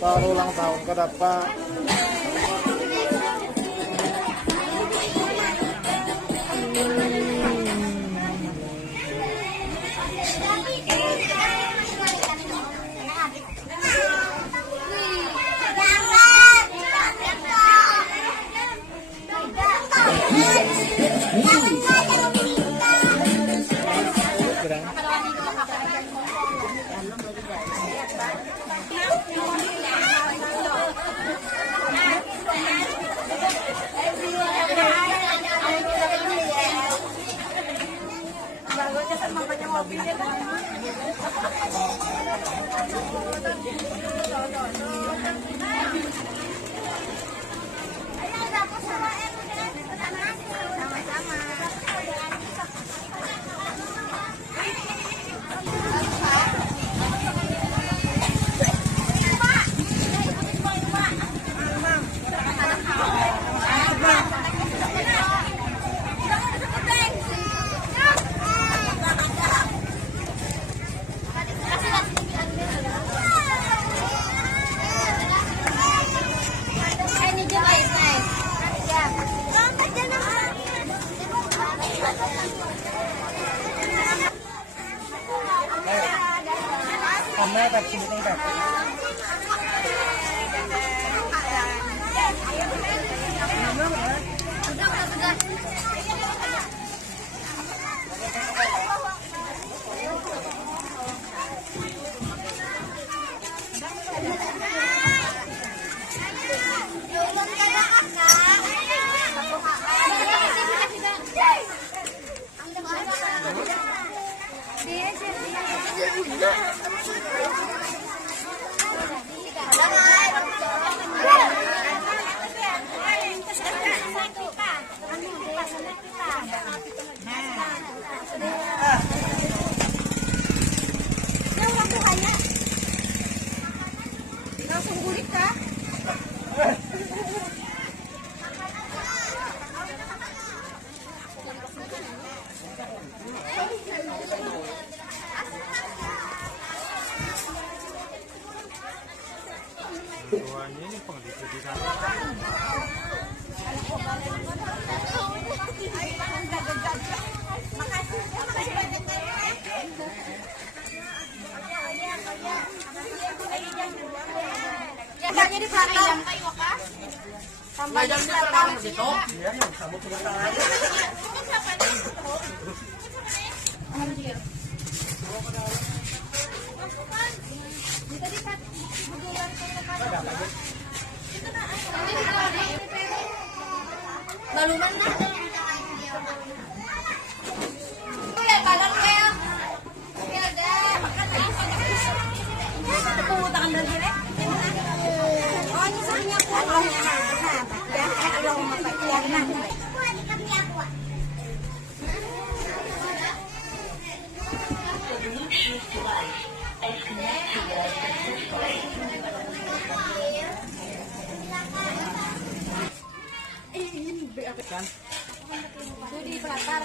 Baru ulang tahun ke dapat. Kameraแบบชิ้นนี้แบบ Ini pengeliti di sana. Jaganya di belakang. Tambah di belakang. Iya, kamu turun tangan aja. Anjir. Baluman na. Kuya, talang kuya. Kuya, da. Pumunta ka na dire? Ano sa kanya po? Allah na. Allah mapagyan na. Kan? Jadi bakar.